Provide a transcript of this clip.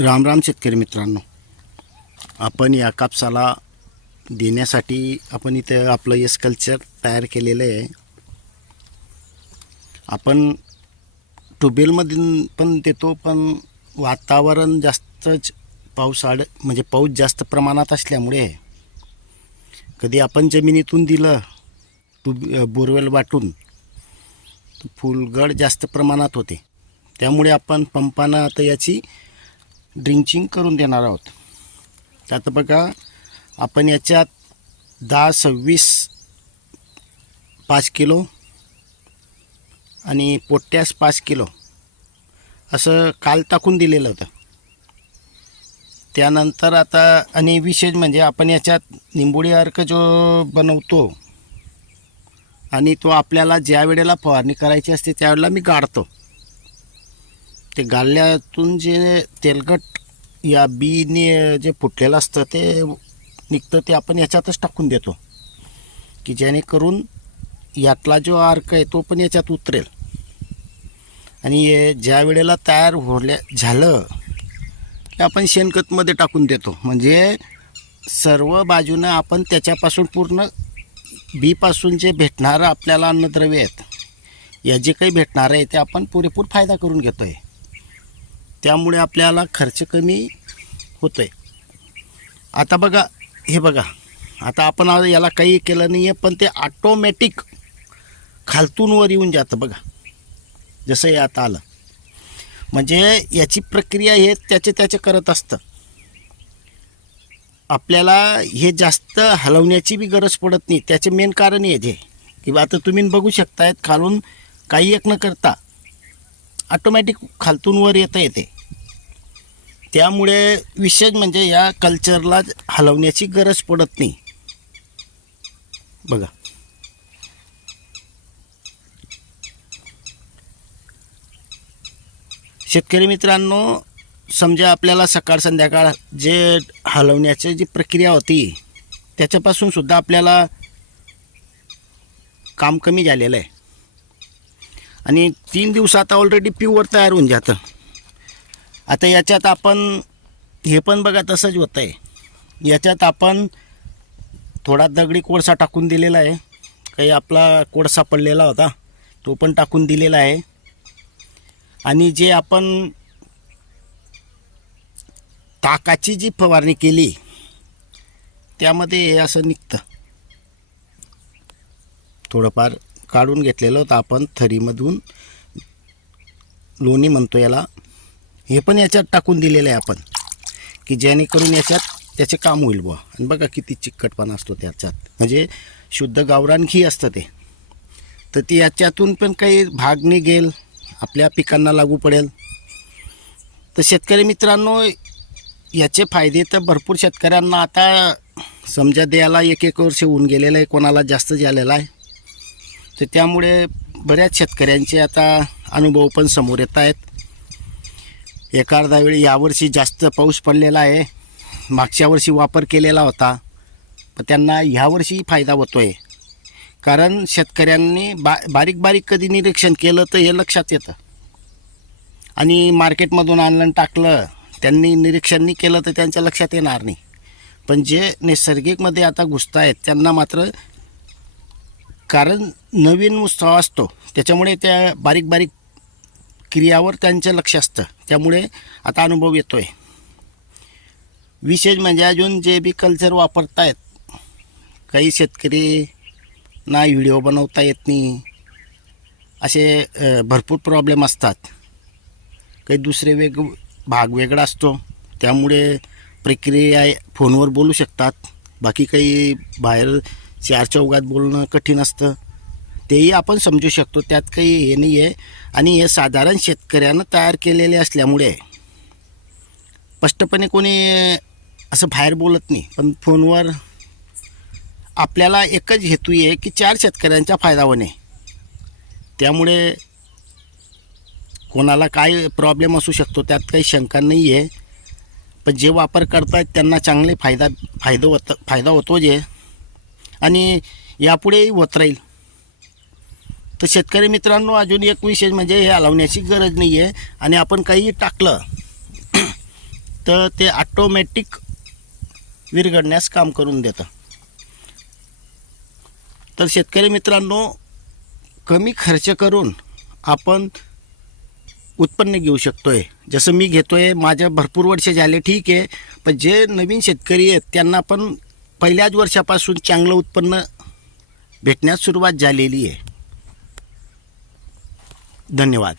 राम राम शेतकरी मित्रांनो आपण या कापसाला देण्यासाठी आपण इथं आपलं एस कल्चर तयार केलेलं आहे. आपण ट्युबवेलमधून पण देतो पण वातावरण जास्तच पावसाळ म्हणजे पाऊस जास्त प्रमाणात असल्यामुळे कधी आपण जमिनीतून दिलं ट्यूब बोरवेल वाटून फुलगड जास्त प्रमाणात होते. त्यामुळे आपण पंपानं आता याची ड्रिंचिंग करून देणार आहोत. तर बघा आपण याच्यात दहा सव्वीस पाच किलो आणि पोट्यास पाच किलो असं काल टाकून दिलेलं होतं. त्यानंतर आता आणि विशेष म्हणजे आपण याच्यात निंबोळी अर्क जो बनवतो आणि तो आपल्याला ज्या वेळेला फवारणी करायची असते त्यावेळेला मी गाडतो. ते गाल्ल्यातून जे तेलकट या बीने जे फुटलेलं असतं ते निघतं ते आपण याच्यातच टाकून देतो. की जेणेकरून यातला जो अर्क आहे तो पण याच्यात उतरेल. आणि हे ज्या वेळेला तयार होल्या झालं की आपण शेणखतमध्ये टाकून देतो. म्हणजे सर्व बाजूनं आपण त्याच्यापासून पूर्ण बीपासून जे भेटणारं आपल्याला अन्नद्रव्य आहेत या जे काही भेटणार आहे ते आपण पुरेपूर फायदा करून घेतो आहे त्यामुळे आपल्याला खर्च कमी होतो आहे आता बघा हे बघा. आता आपण याला काही केलं नाही आहे पण ते ऑटोमॅटिक खालतून वर येऊन जातं बघा. जसं हे आता आलं. म्हणजे याची प्रक्रिया हे त्याचे त्याचे करत असतं. आपल्याला हे जास्त हलवण्याची बी गरज पडत नाही. त्याचे मेन कारण हे जे. किंवा आता तुम्ही बघू शकतायत खालून काही एक न करता ऑटोमॅटिक खालतून वर येता येते. त्यामुळे विशेष म्हणजे या कल्चरला हलवण्याची गरज पडत नाही. बघा. शेतकरी मित्रांनो समजा आपल्याला सकाळ संध्याकाळ जे हलवण्याची जी प्रक्रिया होती त्याच्यापासून सुद्धा आपल्याला काम कमी झालेलं आहे. आणि तीन दिवसात ऑलरेडी प्युअर तयार होऊन जातं. आता याच्यात आपण हे पण बघा तसंच होतं आहे याच्यात आपण थोडा दगडी कोळसा टाकून दिलेला आहे. काही आपला कोळसा पडलेला होता तो पण टाकून दिलेला आहे. आणि जे आपण ताकाची जी फवारणी केली त्यामध्ये हे असं निघतं. थोडंफार काढून घेतलेलं होतं आपण थरीमधून. लोणी म्हणतो याला. हे पण याच्यात टाकून दिलेलं आहे आपण. की जेणेकरून याच्यात त्याचे काम होईल बुवा. आणि बघा किती चिकटपणा असतो त्याच्यात. म्हणजे शुद्ध गावरान घी असतं ते. तर ती याच्यातून पण काही भाग निघेल. आपल्या पिकांना लागू पडेल. तर शेतकरी मित्रांनो याचे फायदे तर भरपूर. शेतकऱ्यांना आता समजा द्यायला एक एक वर्ष होऊन गेलेलं आहे. कोणाला जास्त झालेला आहे. तर त्यामुळे बऱ्याच शेतकऱ्यांचे आता अनुभव पण समोर येत आहेत. एखादा वेळी यावर्षी जास्त पाऊस पडलेला आहे. मागच्या वर्षी वापर केलेला होता. पण त्यांना ह्यावर्षी फायदा होतो आहे कारण शेतकऱ्यांनी बा बारीक बारीक कधी निरीक्षण केलं तर हे लक्षात येतं. आणि मार्केटमधून आणलं टाकलं त्यांनी निरीक्षण नाही केलं तर त्यांच्या लक्षात येणार नाही. पण जे नैसर्गिकमध्ये आता घुसतायत त्यांना मात्र कारण नवीन उत्साह असतो. त्याच्यामुळे त्या बारीक बारीक क्रियावर त्यांचं लक्ष असतं. त्यामुळे आता अनुभव येतो आहे विशेष म्हणजे अजून जे बी कल्चर वापरतायत काही शेतकरी ना व्हिडिओ बनवता येत नाही. असे भरपूर प्रॉब्लेम असतात. काही दुसरे वेग भाग वेगळा असतो. त्यामुळे प्रक्रिया फोनवर बोलू शकतात. बाकी काही बाहेर चार चौघात बोलणं कठीण असतं. तेही आपण समजू शकतो त्यात काही हे नाही आहे आणि हे साधारण शेतकऱ्यानं तयार केलेले असल्यामुळे. स्पष्टपणे कोणी असं बाहेर बोलत नाही पण फोनवर आपल्याला एकच हेतू आहे की चार शेतकऱ्यांचा फायदा होणे. त्यामुळे कोणाला काय प्रॉब्लेम असू शकतो त्यात काही शंका नाही आहे पण जे वापर करतायत त्यांना चांगले फायदा फायदा होत फायदा होतो जे आणि यापुढेही होत राहील. तर शेतकरी मित्रांनो अजून एक विशेष म्हणजे हे हलवण्याची गरज नाही आहे आणि आपण काही टाकलं तर ते ऑटोमॅटिक विरघडण्यास काम करून देतं. तर शेतकरी मित्रांनो कमी खर्च करून आपण उत्पन्न घेऊ शकतो आहे जसं मी घेतो आहे माझ्या भरपूर वर्ष झाले ठीक आहे पण जे नवीन शेतकरी आहेत त्यांना पण पहिल्याच वर्षापासून चांगलं उत्पन्न भेटण्यास सुरुवात झालेली आहे. धन्यवाद.